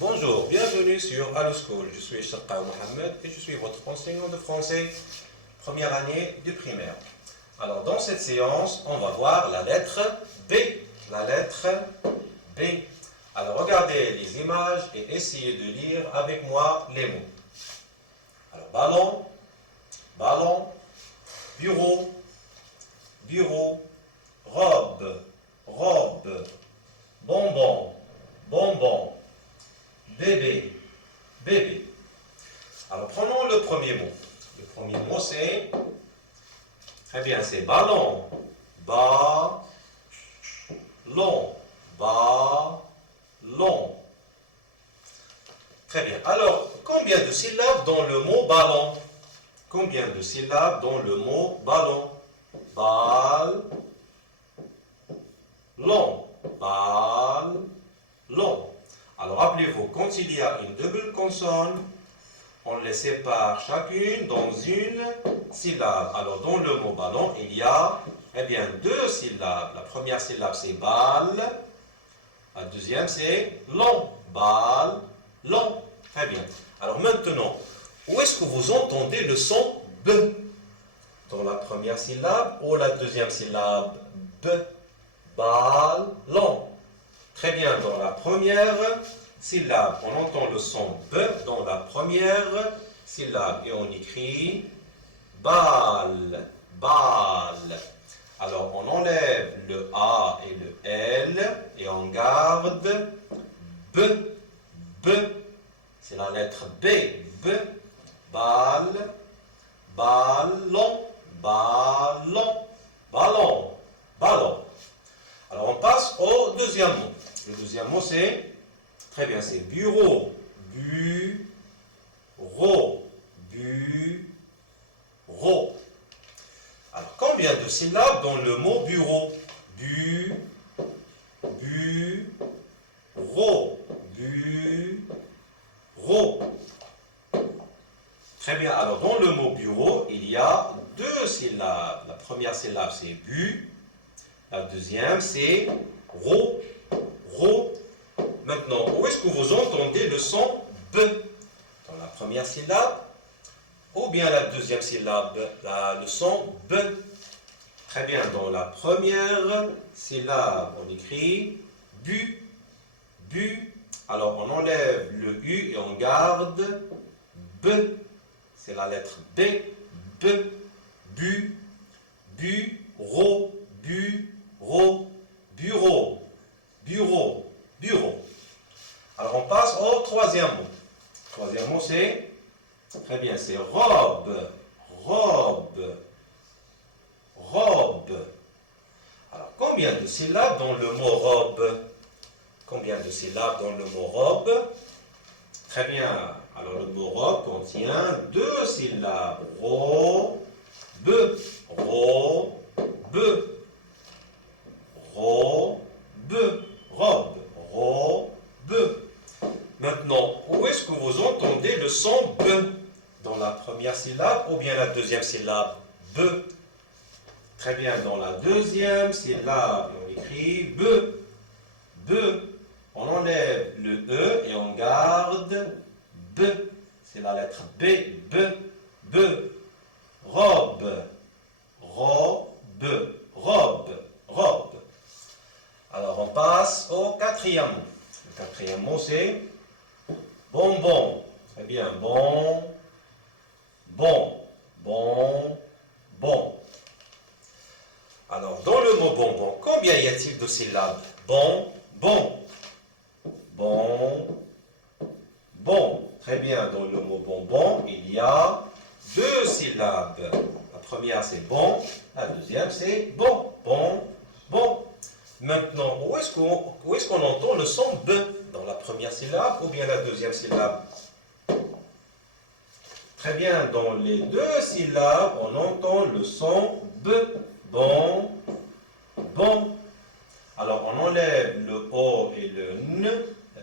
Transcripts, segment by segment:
Bonjour, bienvenue sur Allo School. Je suis Shaqqa Mohamed et je suis votre enseignant de français, première année du primaire. Alors, dans cette séance, on va voir la lettre B. La lettre B. Alors, regardez les images et essayez de lire avec moi les mots. Alors, ballon, ballon, bureau, bureau, robe, robe, bonbon, bonbon, bébé, bébé. Alors, prenons le premier mot. Le premier mot, c'est... Très bien, c'est ballon. Ballon. Ballon. Très bien. Alors, combien de syllabes dans le mot ballon? Combien de syllabes dans le mot ballon? Ballon. Ballon. Alors, rappelez-vous, quand il y a une double consonne, on les sépare chacune dans une syllabe. Alors, dans le mot ballon, il y a deux syllabes. La première syllabe, c'est balle. La deuxième, c'est long. Balle, long. Très bien. Alors, maintenant, où est-ce que vous entendez le son B? Dans la première syllabe ou la deuxième syllabe? B. Ballon. Très bien, dans la première syllabe, on entend le son B dans la première syllabe et on écrit balle, balle. Alors on enlève le A et le L et on garde B, B. C'est la lettre B, B. Balle, ballon, ballon, ballon, ballon. Alors on passe au deuxième mot. Le deuxième mot c'est, très bien, c'est bureau, bureau, bureau. Alors combien de syllabes dans le mot bureau? Bureau, bureau. Très bien, alors dans le mot bureau, il y a deux syllabes. La première syllabe c'est bu. La deuxième, c'est ro, ro. Maintenant, où est-ce que vous entendez le son B? Dans la première syllabe ou bien la deuxième syllabe? Le son B. Très bien, dans la première syllabe, on écrit bu, bu. Alors, on enlève le U et on garde B. C'est la lettre B, B, bu, bureau, bureau, bureau, bureau, bureau. Alors on passe au troisième mot. Le troisième mot c'est, très bien, c'est robe, robe, robe. Alors combien de syllabes dans le mot robe? Combien de syllabes dans le mot robe? Très bien. Alors le mot robe contient deux syllabes. Robe, robe, robe, robe, robe. Maintenant, où est-ce que vous entendez le son B? Dans la première syllabe ou bien la deuxième syllabe? B. Très bien, dans la deuxième syllabe, on écrit B. B. On enlève le E et on garde B. C'est la lettre B. B. B. Robe. Robe. Robe. Robe. Alors on passe au quatrième mot. Le quatrième mot c'est bonbon. Très bien. Bon. Bon. Bon. Bon. Alors dans le mot bonbon, combien y a-t-il de syllabes? Bon. Bon. Bon. Bon. Très bien. Dans le mot bonbon, il y a deux syllabes. La première c'est bon. La deuxième c'est bon. Bon. Bon. Maintenant, où est-ce qu'on entend le son B? Dans la première syllabe ou bien la deuxième syllabe? Très bien, dans les deux syllabes, on entend le son B. Bon, bon. Alors, on enlève le O et le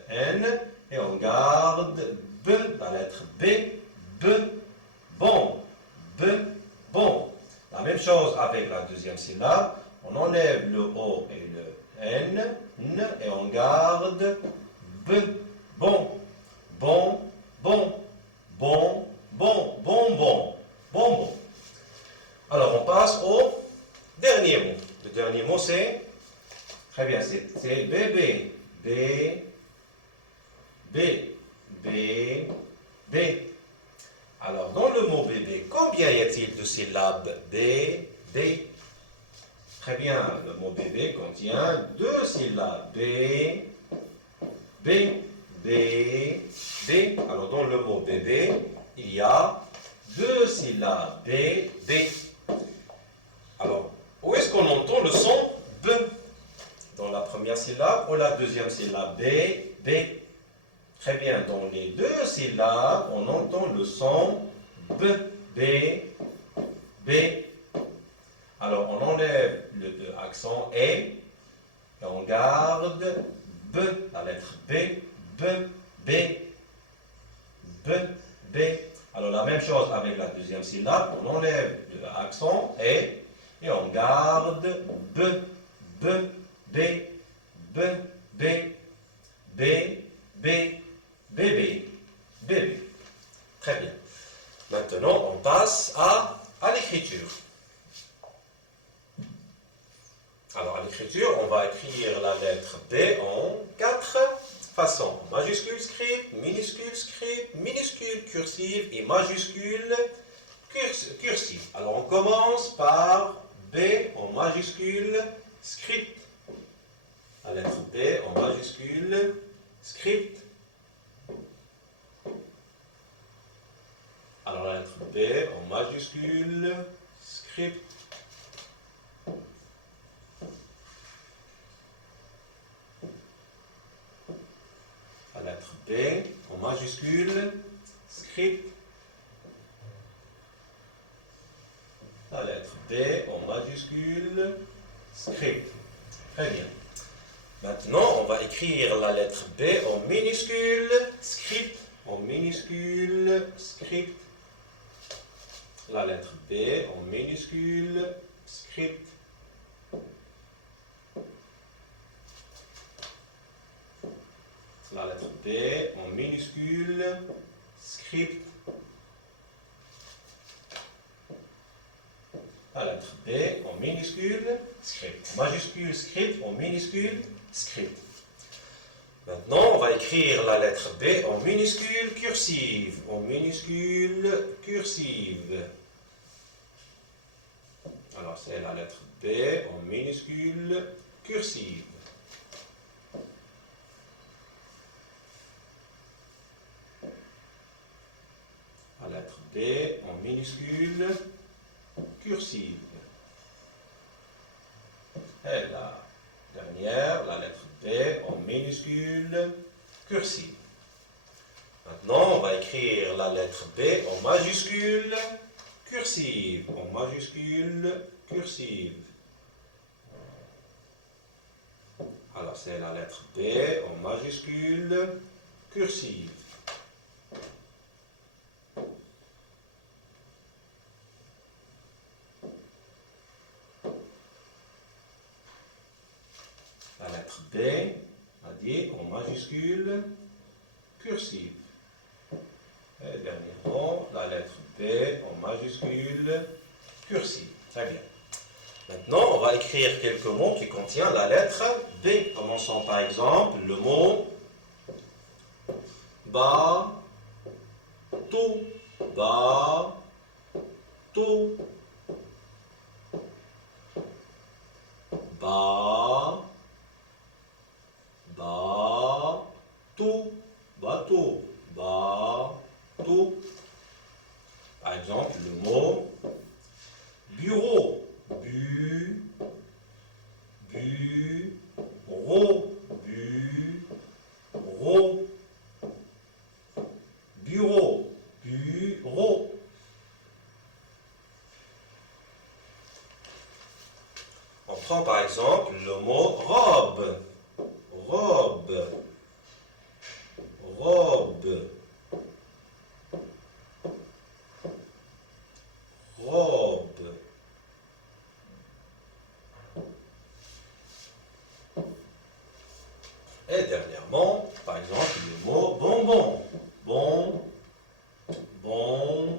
N, et on garde B, la lettre B, B, bon, B, bon. La même chose avec la deuxième syllabe. On enlève le O et le N, et on garde B, bon, bon, bon, bon, bon, bonbon, bonbon. Alors, on passe au dernier mot. Le dernier mot, c'est, très bien, c'est bébé. B, B, B, B. Alors, dans le mot bébé, combien y a-t-il de syllabes? B, B. Très bien, le mot bébé contient 2 syllabes. B, B, B, B. Alors, dans le mot bébé, il y a 2 syllabes. B, B. Alors, où est-ce qu'on entend le son B? Dans la première syllabe ou la deuxième syllabe? B, B. Très bien, dans les 2 syllabes, on entend le son B, B, B. Alors, on enlève l'accent et on garde B, la lettre B, B, B, B, B. Alors, la même chose avec la deuxième syllabe, on enlève l'accent et on garde B, B, B, B, B, B, B, bébé, bébé. Très bien. Maintenant, on passe à l'écriture. Alors, à l'écriture, on va écrire la lettre B en 4 façons. Majuscule, script, minuscule, cursive et majuscule, cursive. Alors, on commence par B en majuscule, script. La lettre B en majuscule, script. Alors, la lettre B en majuscule, script. La lettre B en majuscule, script. La lettre B en majuscule, script. Très bien. Maintenant, on va écrire la lettre B en minuscule, script. En minuscule, script. La lettre B en minuscule, script. La lettre B en minuscule, script. La lettre B en minuscule, script. Majuscule, script, en minuscule, script. Maintenant, on va écrire la lettre B en minuscule, cursive. En minuscule, cursive. Alors, c'est la lettre B en minuscule, cursive. La lettre B en minuscule, cursive. Et la dernière, la lettre B en minuscule, cursive. Maintenant, on va écrire la lettre B en majuscule, cursive. En majuscule, cursive. Alors, c'est la lettre B en majuscule, cursive. La lettre B, on a dit, en majuscule, cursive. Et dernièrement, la lettre B en majuscule, cursive. Très bien. Maintenant, on va écrire quelques mots qui contiennent la lettre B. Commençons par exemple le mot bateau, bateau, bateau, bateau, bateau. Par exemple, le mot bureau, bureau, bureau, bureau. On prend par exemple le mot robe, robe, robe, robe. Et dernièrement, par exemple, le mot bonbon, bon, bon,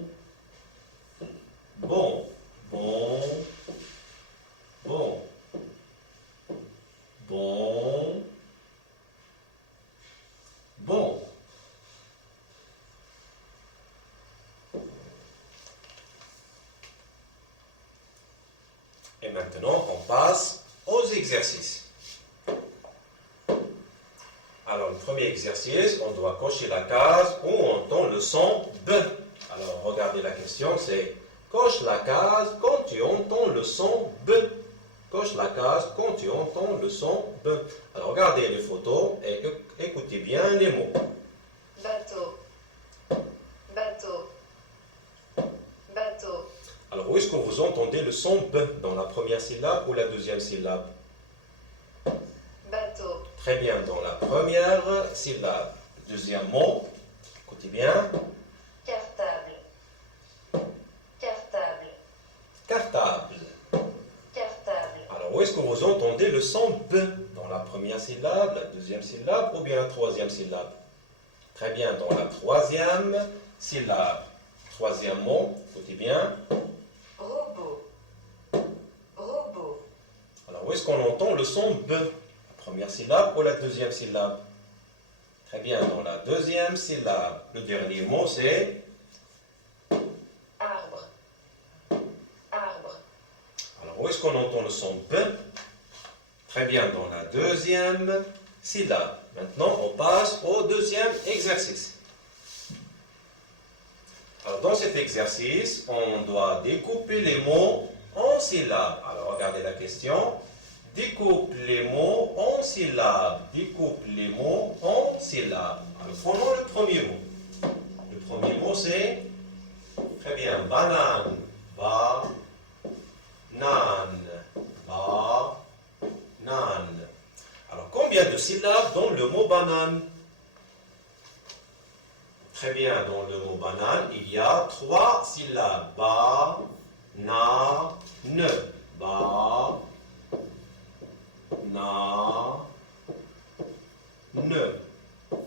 bon, bon, bon, bon, bon. Et maintenant, on passe aux exercices. Alors, le premier exercice, on doit cocher la case où on entend le son B. Alors, regardez la question, c'est coche la case quand tu entends le son B. Coche la case quand tu entends le son B. Alors, regardez les photos et écoutez bien les mots. Bateau, bateau, bateau, Alors, où est-ce que vous entendez le son B? Dans la première syllabe ou la deuxième syllabe? bateau, Très bien, dans la première syllabe. Deuxième mot, écoutez bien. cartable, cartable, Cartable. cartable, Alors, où est-ce que vous entendez le son B? Dans la première syllabe, la deuxième syllabe ou bien la troisième syllabe? Très bien, dans la troisième syllabe. Troisième mot, écoutez bien. robot, robot, Alors, où est-ce qu'on entend le son B? La première syllabe ou la deuxième syllabe? Très bien, dans la deuxième syllabe. Le dernier mot, c'est arbre, arbre, alors, où est-ce qu'on entend le son B? Très bien, dans la deuxième syllabe. Maintenant, on passe au deuxième exercice. Alors, dans cet exercice, on doit découper les mots en syllabes. Alors, regardez la question. Découpe les mots en syllabes. Découpe les mots en syllabes. Alors, prenons le premier mot. Le premier mot, c'est, très bien, banane. Banane. Banane. Alors, combien de syllabes dans le mot banane? Très bien, dans le mot banane, il y a 3 syllabes. Ba-na-ne. Ba-na-ne.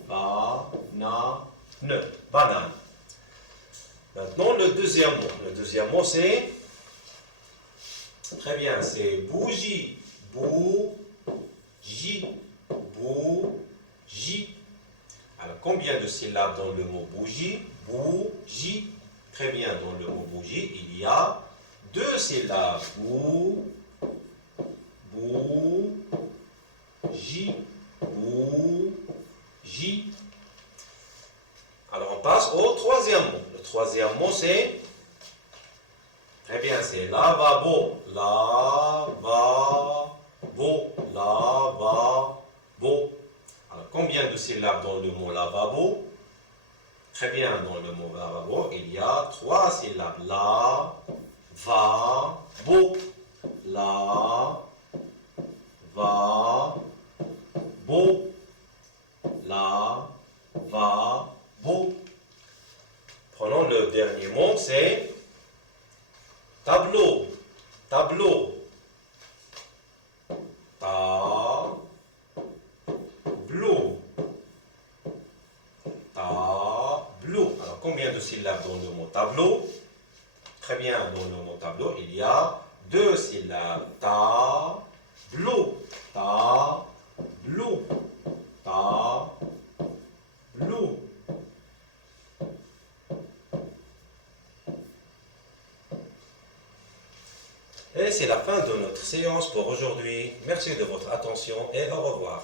Ba-na-ne. Banane. Maintenant, le deuxième mot. Le deuxième mot, c'est, très bien, c'est bougie. Bougie. Bougie. Alors, combien de syllabes dans le mot bougie? Bougie. Très bien, dans le mot bougie, il y a 2 syllabes. Bougie. Bougie. Alors, on passe au troisième mot. Le troisième mot, c'est, très bien, c'est lavabo. Lavabo. Lavabo. Alors, combien de syllabes dans le mot lavabo? Très bien, dans le mot lavabo, il y a 3 syllabes. La-va-bo. La-va-bo. La-va-bo. Prenons le dernier mot, c'est tableau. Tableau. Tableau. Tableau. Alors, combien de syllabes dans le mot tableau? Très bien, dans le mot tableau, il y a 2 syllabes. Tableau. Tableau. Tableau. Et c'est la fin de notre séance pour aujourd'hui. Merci de votre attention et au revoir.